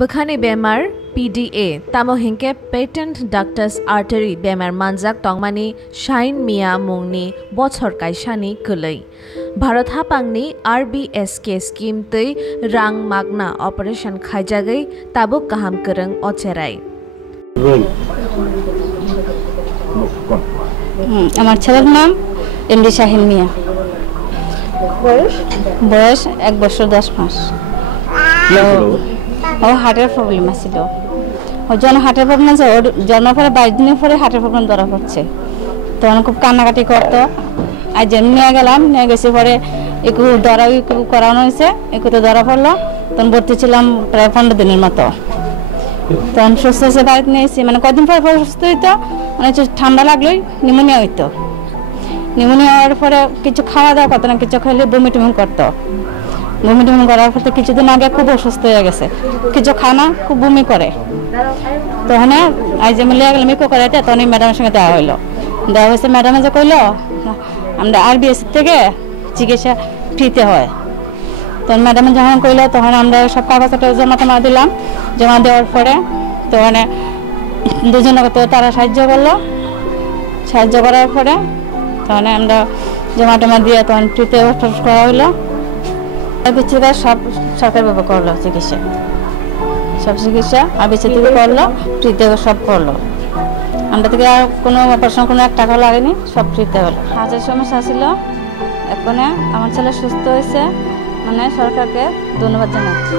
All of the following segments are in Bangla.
Bukhani bemar PDA tamo hingke patent ductus artery bemar manjak tongmani Shine Mia mungni bochor kaisani kulei Bharat hapangni RBSK scheme tei rang magna operation khaijagai tabuk kaham kereng ocherai আমার ছেলের নাম এমডি শাহিন মিয়া বয়স 1 বছর 10 মাস ও হার্টের প্রবলেম আছিল ওর জন্য হার্টের প্রবলেম আছে ওর জন্মের পরে 22 দিনের পরে হার্টের প্রবলেম ধরা পড়ছে তখন খুব কান্নাকাটি করতো আজ যেমনি নিয়ে গেছি পরে একটু ধরা করানো হয়েছে একটু ধরা পড়লো তখন ভর্তি ছিলাম প্রায় 15 দিনের মতো তখন সুস্থ হয়েছে বাড়িতে নিয়ে এসেছি মানে কদিন পর সুস্থ হইতো মানে ঠান্ডা লাগলেই নিউমোনিয়া হইতো নিউমোনিয়া হওয়ার পরে কিছু খাওয়া দাওয়া করতো না কিছু খাইলে বমি টুমি করতো বমি টুমি করার পরে কিছুদিন আগে খুব অসুস্থ হয়ে গেছে কিছু খানা খুব বমি করে তখন আজ যে মিলিয়ে গেলাম ইকো করাইতে তখন ম্যাডামের সঙ্গে দেওয়া হয়েছে ম্যাডামে যে কইলো আমরা RBS থেকে চিকিৎসা ফ্রিতে হয় তখন ম্যাডামে যখন কইলো তখন আমরা সব কাগজপত্র জমা দিলাম জমা দেওয়ার পরে তখন দুজনে তারা সাহায্য করার পরে তখন আমরা জমা দিয়ে তখন ফ্রিতে করা হইলো সব সরকার ব্যবহার করলো সব চিকিৎসা RBS থেকে করলো ফ্রিতে সব করলো আমরা থেকে আর কোনো অপারেশন কোনো 1 টাকাও লাগেনি সব ফ্রিতে হলো হাজার সমস্যা ছিল এখন আমার ছেলে সুস্থ হয়েছে মানে সরকারকে ধন্যবাদ জানাচ্ছি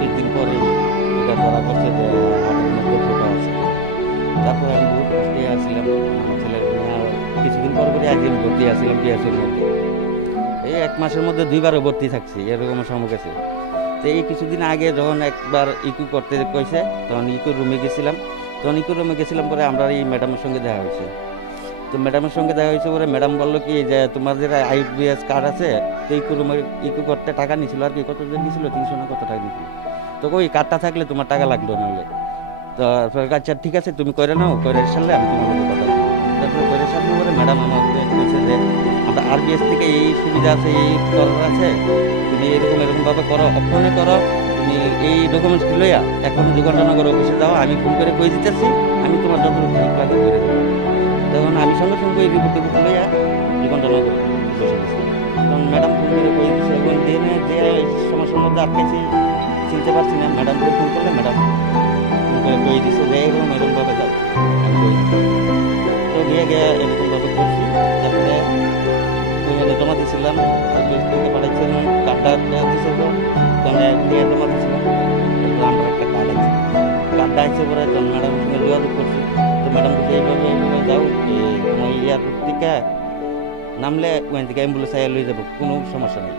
কিছুদিন পরে এটা ধরা পড়ছে যে হার্টের মধ্যে ফোঁটা আছে তারপরে আমি বহুত কষ্টে আসছিলাম আমার ছেলের কিছুদিন পর একদিন ভর্তি আসছিলাম পিএসের মধ্যে এই 1 মাসের মধ্যে 2বারও ভর্তি থাকছি এরকম সময় গেছে তো এই কিছুদিন আগে যখন একবার ইকু করতে কইছে তখন ইকুর রুমে গেছিলাম পরে আমরা এই ম্যাডামের সঙ্গে দেখা হয়েছে তো ম্যাডামের সঙ্গে দেখা হয়েছে পরে ম্যাডাম বললো কি যে তোমাদের RBS কার্ড আছে তো ইকু করতে টাকা নিয়েছিল আর কি কত নিয়েছিল 300 না কত টাকা নিয়েছিল তো ওই কার্ডটা থাকলে তোমার টাকা লাগলো নাহলে তো আচ্ছা ঠিক আছে তুমি করে নাও করে সারলে আমি তোমার মধ্যে কথা তারপরে করে সারলে পরে ম্যাডাম আমাকে বলছে যে আমরা RBS থেকে এই সুবিধা আছে এই করার আছে তুমি এরকমভাবে করো অপশনে করো তুমি এই ডকুমেন্টসটি লইয়া এখন যুগান্তনগর অফিসে যাও আমি ফোন করে কই দিতেছি আমি তোমার যত হেল্প লাগে করে দেবো তখন আমি সঙ্গে সঙ্গে এই রিপোর্ট লইয়া যুগান্তনগর বসে গেছি তখন ম্যাডাম ফোন করে কই দিচ্ছে এখন দিনে যে সমস্যার মধ্যে আটকেছি চিনতে পারছি না ম্যাডামকে ফোন করলে ম্যাডাম ফোন করে কই দিচ্ছে যে এরকমভাবে যাও আমি কই দিচ্ছি তো গিয়ে এরকমভাবে করছি তারপরে জমা দিয়েছিলাম RBS থেকে পাঠাচ্ছিলাম কার্ডটা দিয়েছিল তখন নিয়ে জমা দিয়েছিলাম আমার একটা কার্ড আছে কার্ডটা আসছে পরে তখন ম্যাডামের সঙ্গে যোগাযোগ করছি তো ম্যাডাম বলছে এইভাবে যাও তোমার এয়ারপোর্ট থেকে নামলে ওখান থেকে অ্যাম্বুলেন্স আইয়া লয়ে যাবো কোনো সমস্যা নেই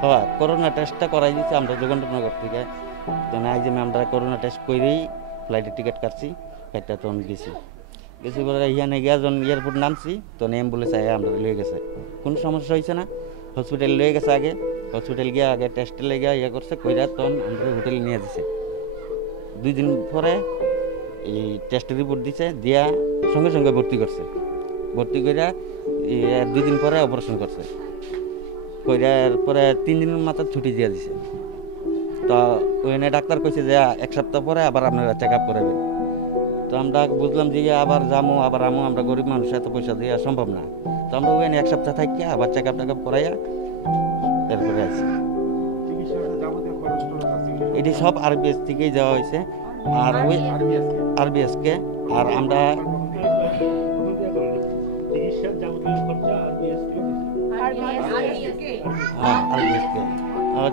বাবা করোনা টেস্টটা করাই দিচ্ছে আমরা যুগান্তনগর থেকে তখন আজ আমরা করোনা টেস্ট করেই ফ্লাইটের টিকিট কাটছি ফ্লাইটটা তখন গেছি পরে ইয়ানে গিয়া যখন এয়ারপোর্ট নামছি তখন অ্যাম্বুলেন্স আগে আমরা লয়ে গেছে কোনো সমস্যা হয়েছে না হসপিটাল লয়ে গেছে আগে হসপিটাল গিয়ে আগে টেস্টে লেগে ইয়ে করছে কইরা তখন আমরা হোটেলে নিয়ে দিছে 2 দিন পরে এই টেস্টের রিপোর্ট দিছে দিয়া সঙ্গে সঙ্গে ভর্তি কইরা 2 দিন পরে অপারেশন করছে কইরার পরে 3 দিনের মাথা ছুটি দিয়ে দিছে তো ওখানে ডাক্তার কইছে যে 1 সপ্তাহ পরে আবার আপনারা চেক আপ করাবেন তো আমরা বুঝলাম যে আবার যাবো আবার আমরা গরিব মানুষ এত পয়সা দেওয়া সম্ভব না তো আমরা ওখানে 1 সপ্তাহ থাকি আবার চেক আপ করাইয়া এরপরে আছি এটি সব RBS থেকেই যাওয়া হয়েছে আর ওই RBS কে আর আমরা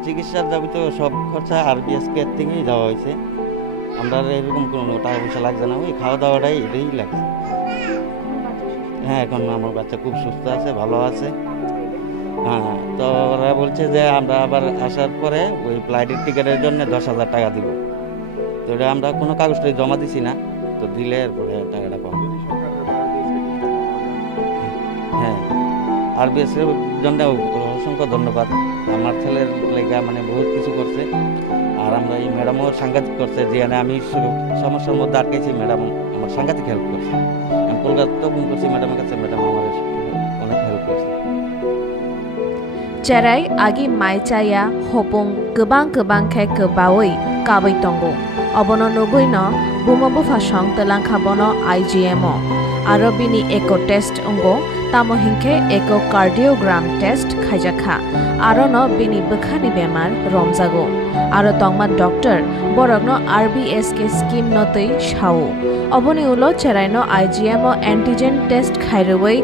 চিকিৎসার যাবতীয় সব খরচা RBS কে থেকেই যাওয়া হয়েছে আমরা এরকম কোনো টাকা পয়সা লাগছে না ওই খাওয়া দাওয়াটাই এটাই লাগছে হ্যাঁ এখন আমার বাচ্চা খুব সুস্থ আছে ভালো আছে হ্যাঁ তো ওরা বলছে যে আমরা আবার আসার পরে ওই ফ্লাইটের টিকিটের জন্য 10,000 টাকা দিব তো এটা আমরা কোনো কাগজটাই জমা দিছি না তো দিলে এরপরে টাকাটা পাবো হ্যাঁ RBS এর জন্য অসংখ্য ধন্যবাদ আমার ছেলের লেগা মানে বহুত কিছু করছে আর আমরা এই ম্যাডামও সাংঘাতিক করছে যে আমি সমস্যার মধ্যে আটকেছি ম্যাডাম আমার সাংঘাতিক হেল্প করছে আমি কলকাতাতেও ফোন করছি ম্যাডামের কাছে ম্যাডাম আমার Cherai agi maichaya hopung gebang khe kebawi kabai tongo. Obono nuguino bumobu fasong telang khabono IgMO. Aro bini echo test ungo tamo hinkhe echo cardiogram test khaijakha. Aro no bini bekhani bemar romjago. Aro tongma doctor borogno RBSK scheme notei shao. Oboni ulo Cherai no IgMO antigen test khairoi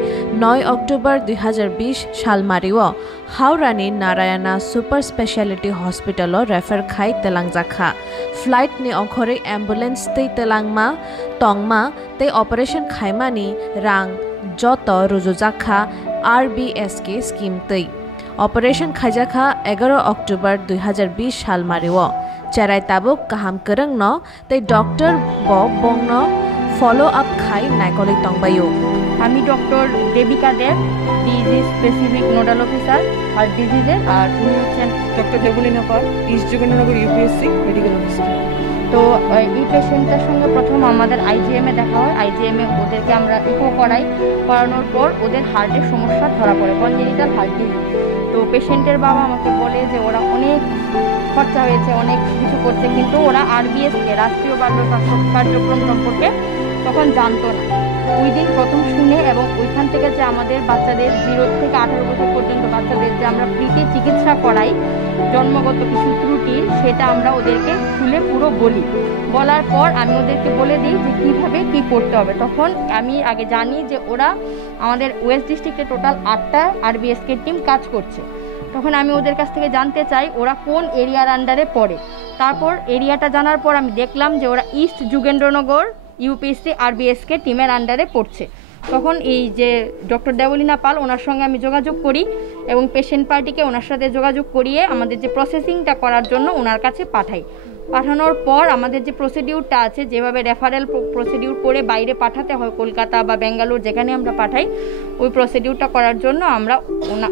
9 October 2020 সাল মারিও হাওড়ানি Narayana super speciality hospital refer খাই তেলাংজাখা ফ্লাইট নি অংখরে অ্যাম্বুলেন্স তেই তেলাংমা টংমা তেই অপারেশন খাইমানি রাং যত রুজুজাখা RBSK স্কিম তেই অপারেশন খাইজাখা 11 অক্টোবর 2020 সাল Mario Cherai tabuk kaham kereng no tei doctor bo bong no follow up khai naikoli tongbayo. আমি doctor Debika Deb, disease specific nodal officer heart ডিজিজের, আর উনি হচ্ছেন doctor Debalina Pal, east Jogendranagar UPSC medical officer. তো এই পেশেন্টের সঙ্গে প্রথম আমাদের IgM এ দেখা হয়। IgM এ ওদেরকে আমরা ইকো করানোর পর ওদের হার্টের সমস্যা ধরা পড়ে, কনজেনিটাল হার্ট ডিজিজ। তো পেশেন্টের বাবা আমাকে বলে যে ওরা অনেক খরচা হয়েছে, অনেক কিছু করছে, কিন্তু ওরা RBSK রাষ্ট্রীয় বাল্য স্বাস্থ্য কার্যক্রম সম্পর্কে তখন জানতো না। ওই দিন প্রথম শুনে এবং ওইখান থেকে যে আমাদের বাচ্চাদের 0 থেকে 18 বছর পর্যন্ত বাচ্চাদের যে আমরা ফ্রিতে চিকিৎসা করাই জন্মগত কিছু ত্রুটি, সেটা আমরা ওদেরকে খুলে পুরো বলার পর আমি ওদেরকে বলে দিই যে কীভাবে কী করতে হবে। তখন আমি আগে জানি যে ওরা আমাদের ওয়েস্ট ডিস্ট্রিক্টে টোটাল 8টা RBSK টিম কাজ করছে। তখন আমি ওদের কাছ থেকে জানতে চাই ওরা কোন এরিয়ার আন্ডারে পড়ে। তারপর এরিয়াটা জানার পর আমি দেখলাম যে ওরা ইস্ট যোগেন্দ্রনগর ইউপিএসসি RBSK টিমের আন্ডারে পড়ছে। তখন এই যে ডক্টর দেবলীনা পাল, ওনার সঙ্গে আমি যোগাযোগ করি এবং পেশেন্ট পার্টিকে ওনার সাথে যোগাযোগ করিয়ে আমাদের যে প্রসেসিংটা করার জন্য ওনার কাছে পাঠানোর পর আমাদের যে প্রসিডিউরটা আছে, যেভাবে রেফারেল প্রসিডিউর করে বাইরে পাঠাতে হয় কলকাতা বা বেঙ্গালুরু যেখানে আমরা পাঠাই, ওই প্রসিডিউরটা করার জন্য আমরা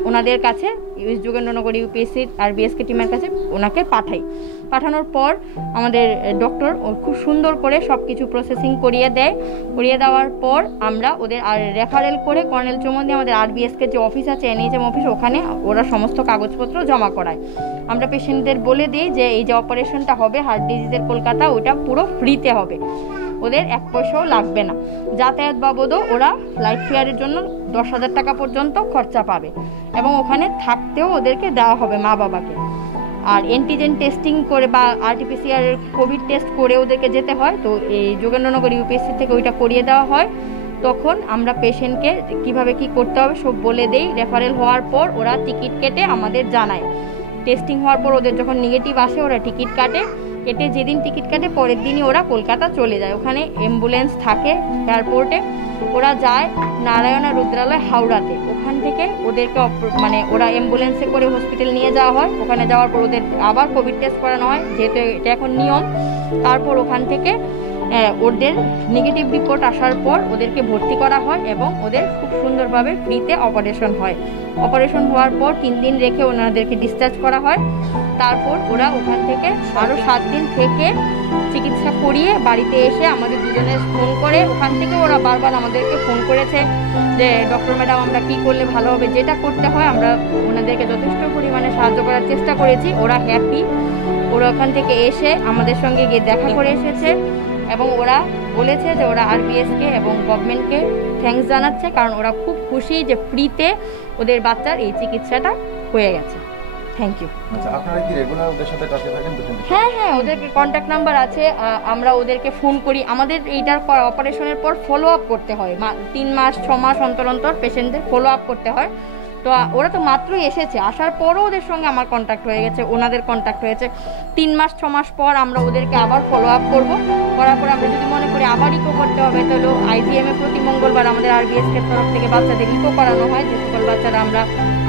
ওনাদের কাছে ইস্ট যোগেন্দ্রনগর ইউপিএসসি RBSK টিমের কাছে ওনাকে পাঠানোর পর আমাদের ডক্টর খুব সুন্দর করে সব কিছু প্রসেসিং করিয়ে দেওয়ার পর আমরা ওদের রেফারেল করে কর্নেল চৌমুহনী আমাদের RBSK যে অফিস আছে NHM অফিস, ওখানে ওরা সমস্ত কাগজপত্র জমা করায়। আমরা পেশেন্টদের বলে দিই যে এই যে অপারেশনটা হবে হার্ট ডিজিজের কলকাতা, ওটা পুরো ফ্রিতে হবে, ওদের 1 পয়সাও লাগবে না। যাতায়াত বাবদও ওরা ফ্লাইট ফেয়ারের জন্য 10,000 টাকা পর্যন্ত খরচা পাবে এবং ওখানে থাকতেও ওদেরকে দেওয়া হবে মা বাবাকে। আর অ্যান্টিজেন টেস্টিং করে বা RT-PCR কোভিড টেস্ট করে ওদেরকে যেতে হয়, তো এই যোগেন্দ্রনগর ইউপিএসসি থেকে ওইটা করিয়ে দেওয়া হয়। তখন আমরা পেশেন্টকে কিভাবে কি করতে হবে সব বলে দেই। রেফারেল হওয়ার পর ওরা টিকিট কেটে আমাদের জানায়। টেস্টিং হওয়ার পর ওদের যখন নেগেটিভ আসে ওরা টিকিট কেটে যেদিন টিকিট কাটে পরের দিনই ওরা কলকাতা চলে যায়। ওখানে অ্যাম্বুলেন্স থাকে এয়ারপোর্টে, ওরা যায় নারায়ণা রুদ্রালয় হাওড়াতে। ওখান থেকে ওদেরকে ওরা অ্যাম্বুলেন্সে করে হসপিটাল নিয়ে যাওয়া হয়। ওখানে যাওয়ার পর ওদের আবার কোভিড টেস্ট করানো হয়, যেহেতু এটা এখন নিয়ম। তারপর ওখান থেকে ওদের নেগেটিভ রিপোর্ট আসার পর ওদেরকে ভর্তি করা হয় এবং ওদের খুব সুন্দরভাবে ফ্রিতে অপারেশন হয়। অপারেশন হওয়ার পর 3 দিন রেখে ওনাদেরকে ডিসচার্জ করা হয়। তারপর ওরা ওখান থেকে আরও 7 দিন থেকে চিকিৎসা করিয়ে বাড়িতে এসে আমাদের দুজনের ফোন করে, ওখান থেকে ওরা বারবার আমাদেরকে ফোন করেছে যে ডক্টর ম্যাডাম আমরা কি করলে ভালো হবে, যেটা করতে হয় আমরা ওনাদেরকে যথেষ্ট পরিমাণে সাহায্য করার চেষ্টা করেছি। ওরা হ্যাপি, ওরা ওখান থেকে এসে আমাদের সঙ্গে গিয়ে দেখা করে এসেছে এবং ওরা বলেছে যে ওরা RBSK এবং গভর্নমেন্টকে থ্যাঙ্কস জানাচ্ছে, কারণ ওরা খুব খুশি যে ফ্রিতে ওদের বাচ্চার এই চিকিৎসাটা হয়ে গেছে। Thank you. আচ্ছা, আপনারা কি রেগুলার ওদের সাথে টাচে থাকেন? হ্যাঁ, ওদেরকে কন্ট্যাক্ট নাম্বার আছে, আমরা ওদেরকে ফোন করি। আমাদের এইটার পর অপারেশনের পর ফলো আপ করতে হয়, 3 মাস 6 মাস অন্তর পেশেন্টদের ফলো আপ করতে হয়। তো ওরা তো মাত্রই এসেছে, আসার পরও ওদের সঙ্গে আমার কন্ট্যাক্ট হয়ে গেছে, ওনাদের কন্ট্যাক্ট হয়েছে। 3 মাস 6 মাস পর আমরা ওদেরকে আবার ফলো আপ করবো। করার পর আমরা যদি মনে করি আবার ইকো করতে হবে, তাহলে IgM এ প্রতি মঙ্গলবার আমাদের RBSK এর তরফ থেকে বাচ্চাদের ইকো করানো হয়, যে সকল বাচ্চারা আমরা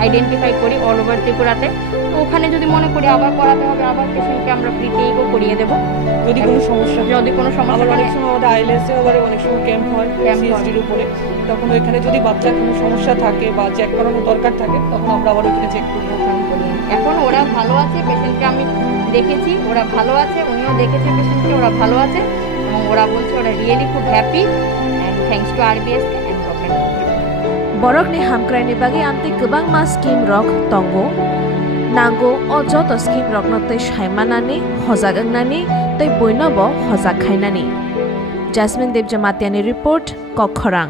আইডেন্টিফাই করি অল ওভার ত্রিপুরাতে। তো ওখানে যদি মনে করি আবার করাতে হবে, আবার পেশেন্টকে আমরা ফ্রিতে ইকো করিয়ে দেবো যদি কোনো সমস্যা। অনেক সময় আমাদের ILS-এ আবার অনেক সময় ক্যাম্প হয় CSD-র উপরে, তখন ওইখানে যদি বাচ্চার কোনো সমস্যা থাকে বা চেক করানোর দরকার থাকে তখন আমরা আবার ওইখানে চেক করি। এখন ওরা ভালো আছে, পেশেন্টকে আমি দেখেছি, ওরা ভালো আছে, উনিও দেখেছে পেশেন্টকে, ওরা ভালো আছে এবং ওরা বলছে ওরা রিয়েলি খুব happy and thanks to RBSK and government. Borok ni hamkrai ni bagi amti kebang mas kim rok tongo नांगौ अ जत स्किम रकनो तै सायमानानि हजागंनानि तै बयनोबो हजाग खायनानि। जैस्मिन देव जमातियानि रिपोर्ट कखरां।